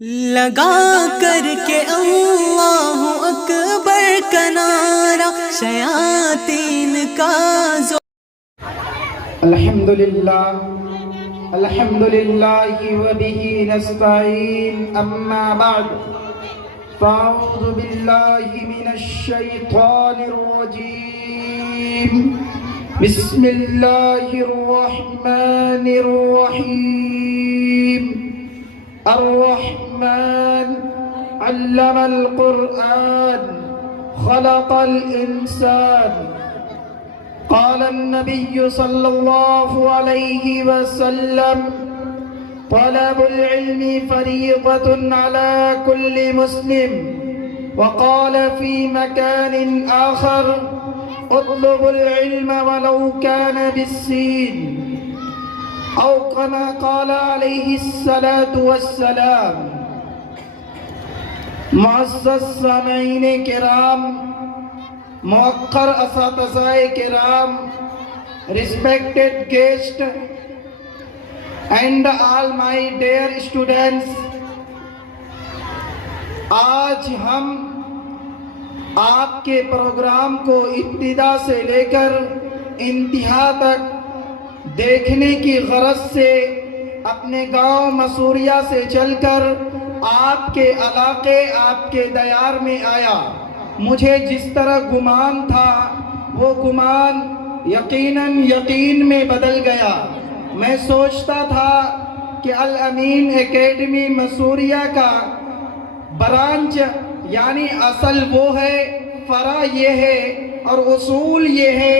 لگا کر کے اللہ اکبر کا نعرہ شیاطین کا الحمدللہ وبہ نستعین اما بعد فاعوذ باللہ من الشیطان الرجیم بسم اللہ الرحمن الرحیم الرحمن علم القرآن خلق الإنسان قال النبي صلى الله عليه وسلم طلب العلم فريضة على كل مسلم وقال في مكان آخر اطلب العلم ولو كان بالسين أو كما قال عليه الصلاة والسلام. معزز سامعین کرام، موقر اساتذہ کرام، respected guest and all my dear students، آج ہم آپ کے پروگرام کو ابتدا سے لے کر انتہا تک دیکھنے کی غرض سے اپنے گاؤں مسوریہ سے چل کر آپ کے علاقے، آپ کے دیار میں آیا. مجھے جس طرح گمان تھا وہ گمان یقین میں بدل گیا. میں سوچتا تھا کہ الامین اکیڈمی مسوریہ کا برانچ یعنی اصل وہ ہے، فرع یہ ہے اور اصول یہ ہے.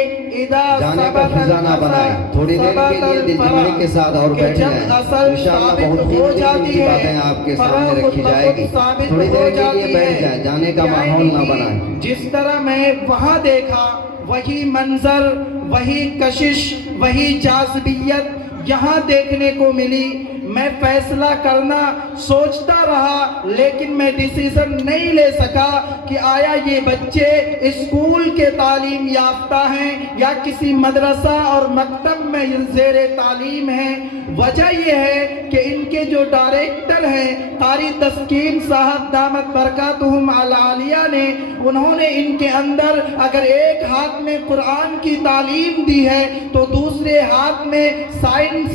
جانے کا خزانہ بنائیں، تھوڑی دیر کے لیے دل جمعے کے ساتھ اور بیٹھ جائیں. انشاءاللہ بہت قیمتی کی باتیں آپ کے سامنے رکھی جائے گی. تھوڑی دیر کے لیے بیٹھ جائیں، جانے کا ماحول نہ بنائیں. جس طرح میں وہاں دیکھا وہی منظر، وہی کشش، وہی جاذبیت یہاں دیکھنے کو ملی. میں فیصلہ کرنا سوچتا رہا لیکن میں ڈیسیزن نہیں لے سکا کہ آیا یہ بچے اسکول کے تعلیم یافتہ ہیں یا کسی مدرسہ اور مکتب میں زیر تعلیم ہیں. وجہ یہ ہے کہ ان کے جو ڈائریکٹر ہیں قاری تسکین صاحب دامت برکاتہم العالیہ نے، انہوں نے ان کے اندر اگر ایک ہاتھ میں قرآن کی تعلیم دی ہے تو دوسرے ہاتھ میں سائنس،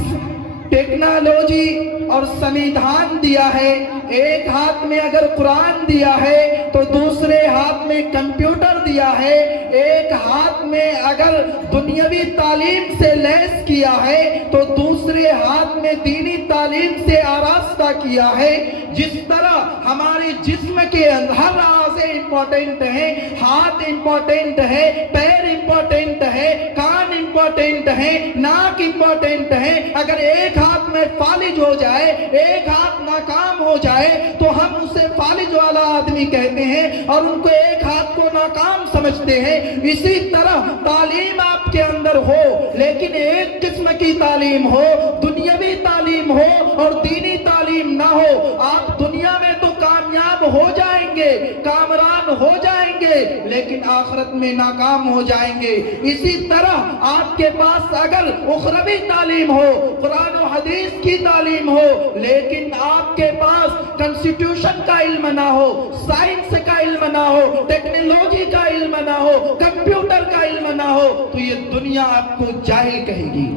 ٹیکنالوجی اور سنویدھان دیا ہے. ایک ہاتھ میں اگر قرآن دیا ہے تو دوسرے ہاتھ میں کمپیوٹر دیا ہے. ایک ہاتھ میں اگر دنیاوی تعلیم سے لیس کیا ہے تو دوسرے ہاتھ میں دینی تعلیم سے آراستہ کیا ہے. جس طرح ہمارے جسم کے ہر اعضاء امپورٹنٹ ہیں، ہاتھ امپورٹنٹ ہے، پیر امپورٹنٹ ہے، کان امپورٹنٹ ہے، ناک امپورٹنٹ ہے. اگر ایک ہاتھ میں فالج ہو جائے، ایک ہاتھ ناکام ہو جائے تو ہم اسے فالج والا آدمی کہتے ہیں اور ان کو ایک ہاتھ کو ناکام سمجھتے ہیں. اسی طرح تعلیم آپ کے اندر ہو لیکن ایک قسم کی تعلیم ہو، دنیاوی تعلیم ہو اور دینی تعلیم نہ ہو، آپ دنیا میں تو کامیاب ہو جائیں گے، کامران ہو جائیں گے لیکن آخرت میں ناکام ہو جائیں گے. اسی طرح آپ کے پاس اگر اخروی تعلیم ہو، قرآن و حدیث کی تعلیم ہو لیکن آپ کے پاس کنسٹیٹیوشن کا علم نہ ہو، سائنس کا علم نہ ہو، ٹیکنالوجی کا علم نہ ہو، کمپیوٹر کا علم نہ ہو تو یہ دنیا آپ کو جاہل کہے گی.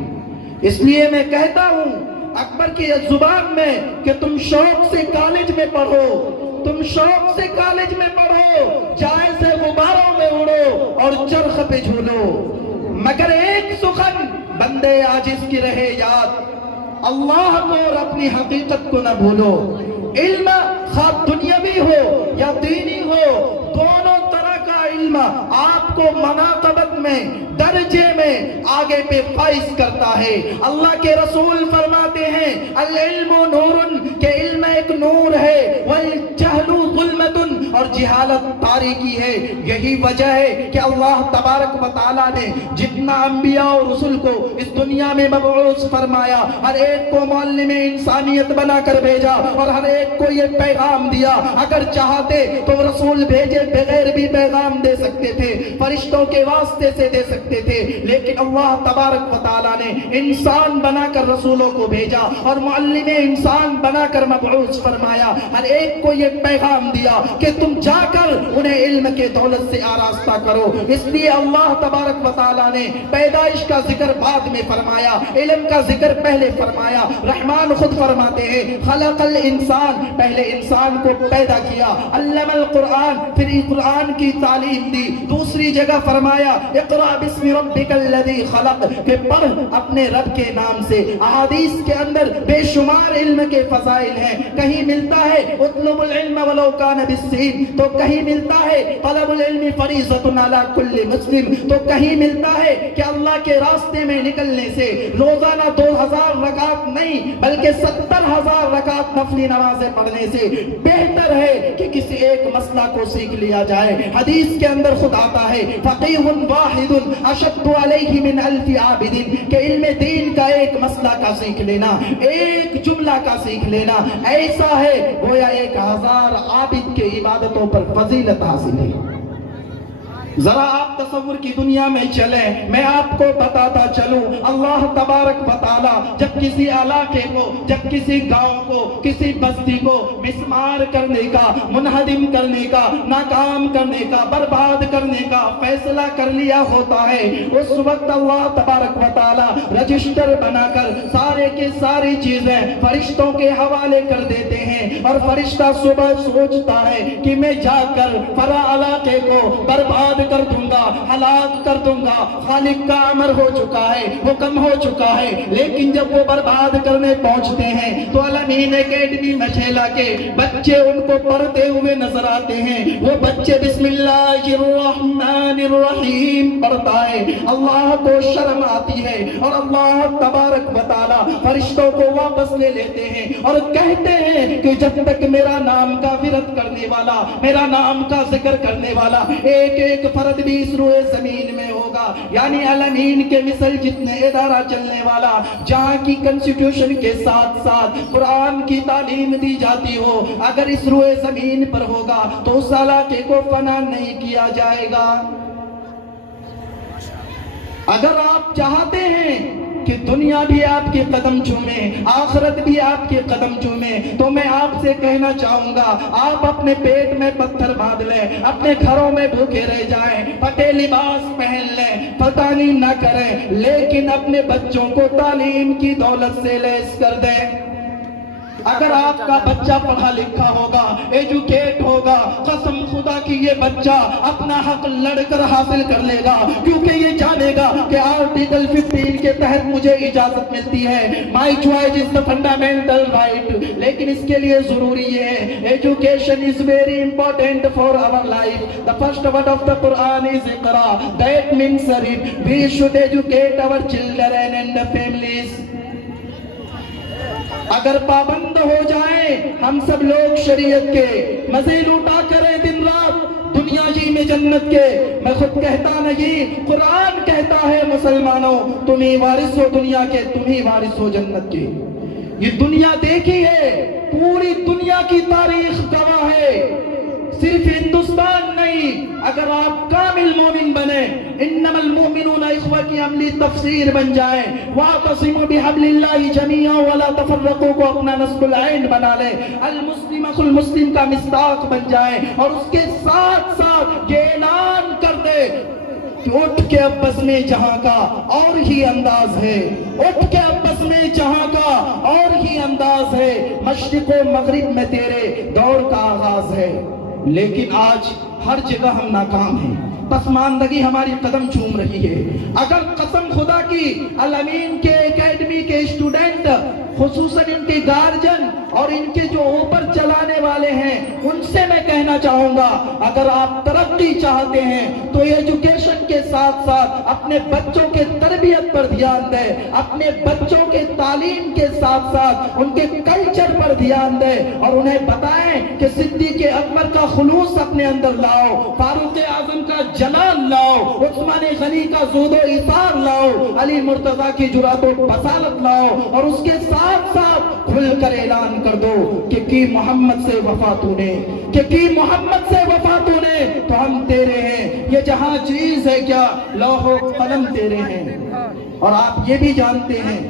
اس لیے میں کہتا ہوں اکبر کی زبان میں کہ تم شوق سے کالج میں پڑھو، تم شوق سے کالج میں پڑھو، جائے سے غباروں میں اڑو اور چرخ پہ جھولو. مگر ایک سخن بندے عاجز کی رہے یاد، اللہ کو اور اپنی حقیقت کو نہ بھولو. علم خواہ دنیاوی ہو یا دینی ہو، دونوں طرح کا علم آپ کو مناقبت میں، درجے میں آگے پہ فائز کرتا ہے. اللہ کے رسول فرماتے ہیں العلم نور، کہ علم ایک نور ہے، والجہل ظلمت، اور اور جہالت طاری کی ہے. یہی وجہ ہے کہ اللہ تبارک و تعالیٰ نے جتنا انبیاء اور رسول کو اس دنیا میں مبعوث فرمایا ہر ایک کو معلم انسانیت بنا کر بھیجا اور ہر ایک کو یہ پیغام دیا. اگر چاہتے تو رسول بھیجے بغیر بھی پیغام دے سکتے تھے, فرشتوں کے واسطے سے دے سکتے تھے, لیکن اللہ تبارک و تعالیٰ نے انسان بنا کر رسولوں کو بھیجا اور معلم انسان بنا کر مبعوث فرمایا. ہر ایک کو یہ پیغام دیا کہ تم جا کر انہیں علم کے دولت سے آراستہ کرو. اس لیے اللہ تبارک و تعالیٰ نے پیدائش کا ذکر بعد میں فرمایا, علم کا ذکر پہلے فرمایا. رحمان خود فرماتے ہیں خلق الانسان, پہلے انسان کو پیدا کیا, علم القرآن, پھر قرآن کی تعلیم دی. دوسری جگہ فرمایا اقرأ باسم ربک الذی خلق, کہ پڑھ اپنے رب کے نام سے. احادیث کے اندر بے شمار علم کے فضائل ہیں. کہیں ملتا ہے اطلب العلم ولو کان بالسین, تو کہیں ملتا ہے طلب العلم فریضۃ علی کل مسلم, تو کہیں ملتا ہے کہ اللہ کے راستے میں نکلنے سے روزانہ 2000 رکعت نہیں بلکہ 70,000 رکعت نفلی نمازیں پڑھنے سے بہتر ہے کہ کسی ایک مسئلہ کو سیکھ لیا جائے. حدیث کے اندر خود آتا ہے فقیہ واحد اشد علیہ من 1000 عابد, کہ علم دین کا ایک مسئلہ کا سیکھ لینا, ایک جملہ کا سیکھ لینا ایسا ہے گویا 1000 عابد کے عبادتوں پر فضیلت حاصل ہے. ذرا آپ تصور کی دنیا میں چلیں, میں آپ کو بتاتا چلوں اللہ تبارک و تعالیٰ جب کسی علاقے کو, جب کسی گاؤں کو, کسی بستی کو مسمار کرنے کا, منہدم کرنے کا, ناکام کرنے کا, برباد کرنے کا فیصلہ کر لیا ہوتا ہے, اس وقت اللہ تبارک و تعالیٰ رجسٹر بنا کر سارے کے ساری چیزیں فرشتوں کے حوالے کر دیتے ہیں. اور فرشتہ صبح سوچتا ہے کہ میں جا کر فرا علاقے کو برباد کر دوں گا, ہلاک کر دوں گا. خالق کا امر ہو چکا ہے, حکم ہو چکا ہے, لیکن جب وہ برباد کرنے پہنچتے ہیں تو الامین اکیڈمی مچھیلا کے بچے ان کو پڑھتے ہوئے نظر آتے ہیں. وہ بچے بسم اللہ الرحمن الرحیم پڑھتا ہے, اللہ کو شرم آتی ہے اور اللہ تبارک و تعالی فرشتوں کو واپس لے لیتے ہیں اور کہتے ہیں کہ جب تک میرا نام کا ورد کرنے والا, میرا نام کا ذکر کرنے والا ایک ایک فرد بھی اس روئے زمین میں ہوگا, یعنی الامین کے مثل جتنے ادارہ چلنے والا جہاں کی کنسٹیٹیوشن کے ساتھ ساتھ قرآن کی تعلیم دی جاتی ہو, اگر اس روئے زمین پر ہوگا تو اس علاقے کو فنا نہیں کیا جائے گا. اگر آپ چاہتے ہیں کہ دنیا بھی آپ کے قدم چومے, آخرت بھی آپ کے قدم چومے, تو میں آپ سے کہنا چاہوں گا آپ اپنے پیٹ میں پتھر باندھ لیں, اپنے گھروں میں بھوکے رہ جائیں, پٹے لباس پہن لیں, پتانی نہ کریں, لیکن اپنے بچوں کو تعلیم کی دولت سے لیس کر دیں. اگر آپ کا بچہ پڑھا لکھا ہوگا, ایجوکیٹ ہوگا, قسم خدا کی یہ بچہ اپنا حق لڑ کر حاصل کر لے گا, کیونکہ یہ جانے گا کہ آرٹیکل 15 کے تحت مجھے اجازت ملتی ہے, my choice is the fundamental right. لیکن اس کے لیے ضروری ہے education is very important for our life. The first word of the Quran is اقرا, that means read. We should educate our children and the families. اگر پابند ہو جائیں ہم سب لوگ شریعت کے, مزے لوٹا کریں دن رات دنیا جی میں جنت کے. میں خود کہتا نہیں, قرآن کہتا ہے مسلمانوں تم ہی وارث ہو دنیا کے, تم ہی وارث ہو جنت کے. یہ دنیا دیکھی ہے, پوری دنیا کی تاریخ گواہ ہے, صرف ہندوستان نہیں. اگر آپ کامل مومن بنے, انما المؤمنون اخوہ کی عملی تفسیر بن جائیں, واعتصموا بحبل اللہ جميعا ولا تفرقوا کو اپنا نصب العین بنا لیں, المسلم اخو المسلم کا مصداق بن جائیں, اور اس کے ساتھ ساتھ یہ اعلان کر دے کہ اٹھ کے ابس میں جہاں کا اور ہی انداز ہے, اٹھ کے ابس میں جہاں کا اور ہی انداز ہے, مشرق و مغرب میں تیرے دور کا آغاز ہے. لیکن آج ہر جگہ ہم ناکام ہیں, پسماندگی ہماری قدم چوم رہی ہے. اگر قسم خدا کی الامین کے اکیڈمی کے اسٹوڈنٹ, خصوصاً ان کے گارجن اور ان کے جو اوپر چلانے والے ہیں ان سے میں کہنا چاہوں گا، اگر آپ ترقی چاہتے ہیں تو ایجوکیشن کے ساتھ ساتھ اپنے بچوں کے تربیت پر دھیان دیں، اپنے بچوں کے تعلیم کے ساتھ ساتھ ان کے کلچر پر دھیان دیں، اور انہیں بتائیں کہ صدیق اکبر کا خلوص اپنے اندر لاؤ، فاروق اعظم کا جلال لاؤ، عثمان غنی کا زہد و ایثار لاؤ، علی مرتضیٰ کی جرأت و بصارت لاؤ، اور اس کے ساتھ ساتھ کھل کر اعلان کر دو کہ کی محمد سے وفا تو نے، کہ کی محمد سے وفا تو نے تو ہم تیرے ہیں، یہ جہاں چیز ہے کیا لوح و قلم تیرے ہیں۔ اور آپ یہ بھی جانتے ہیں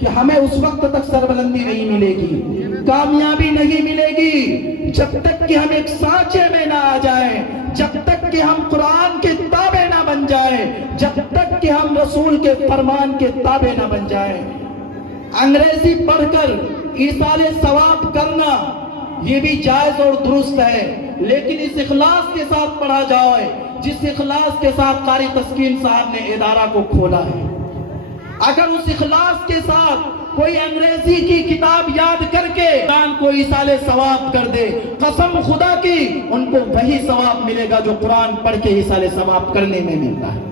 کہ ہمیں اس وقت تک سربلندی نہیں ملے گی، کامیابی نہیں ملے گی جب تک کہ ہم ایک سانچے میں نہ آ جائیں، جب تک کہ ہم قرآن کے تابع نہ بن جائیں، جب تک کہ ہم رسول کے فرمان کے تابع نہ بن جائیں۔ انگریزی پڑھ کر ایصال ثواب کرنا یہ بھی جائز اور درست ہے، لیکن اس اخلاص کے ساتھ پڑھا جائے جس اخلاص کے ساتھ قاری تسکین صاحب نے ادارہ کو کھولا ہے۔ اگر اس اخلاص کے ساتھ کوئی انگریزی کی کتاب یاد کر کے قرآن کو ایصال ثواب کر دے، قسم خدا کی ان کو وہی ثواب ملے گا جو قرآن پڑھ کے ایصال ثواب کرنے میں ملتا ہے۔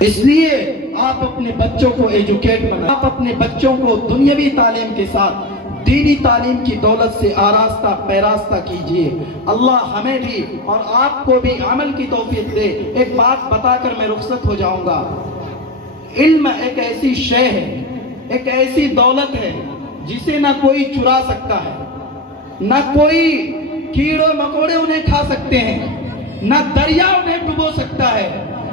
اس لیے آپ اپنے بچوں کو ایجوکیٹ بنائیں، آپ اپنے بچوں کو دنیاوی تعلیم کے ساتھ دینی تعلیم کی دولت سے آراستہ پیراستہ کیجئے۔ اللہ ہمیں بھی اور آپ کو بھی عمل کی توفیق دے۔ ایک بات بتا کر میں رخصت ہو جاؤں گا، علم ایک ایسی شے ہے، ایک ایسی دولت ہے جسے نہ کوئی چرا سکتا ہے، نہ کوئی کیڑے مکوڑے انہیں کھا سکتے ہیں، نہ دریا انہیں ڈبو سکتا ہے،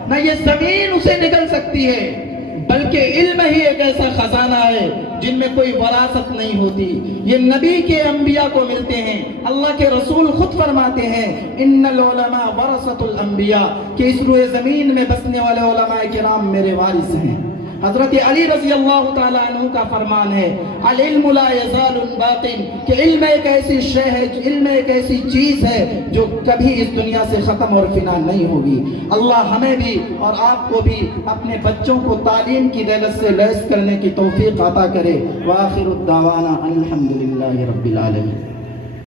نہ یہ زمین اسے نگل سکتی ہے، بلکہ علم ہی ایک ایسا خزانہ ہے جن میں کوئی وراثت نہیں ہوتی۔ یہ نبی کے انبیاء کو ملتے ہیں، اللہ کے رسول خود فرماتے ہیں ان العلماء ورثۃ الانبیاء، کہ اس روئے زمین میں بسنے والے علماء کرام میرے وارث ہیں۔ حضرت علی رضی اللہ تعالیٰ عنہ کا فرمان ہے العلم لا یزال باقٍ، کہ علم ایک ایسی شے ہے، علم ایک ایسی چیز ہے جو کبھی اس دنیا سے ختم اور فنا نہیں ہوگی۔ اللہ ہمیں بھی اور آپ کو بھی اپنے بچوں کو تعلیم کی دولت سے لیس کرنے کی توفیق عطا کرے۔ وآخر الدعوانا الحمدللہ رب العالمین۔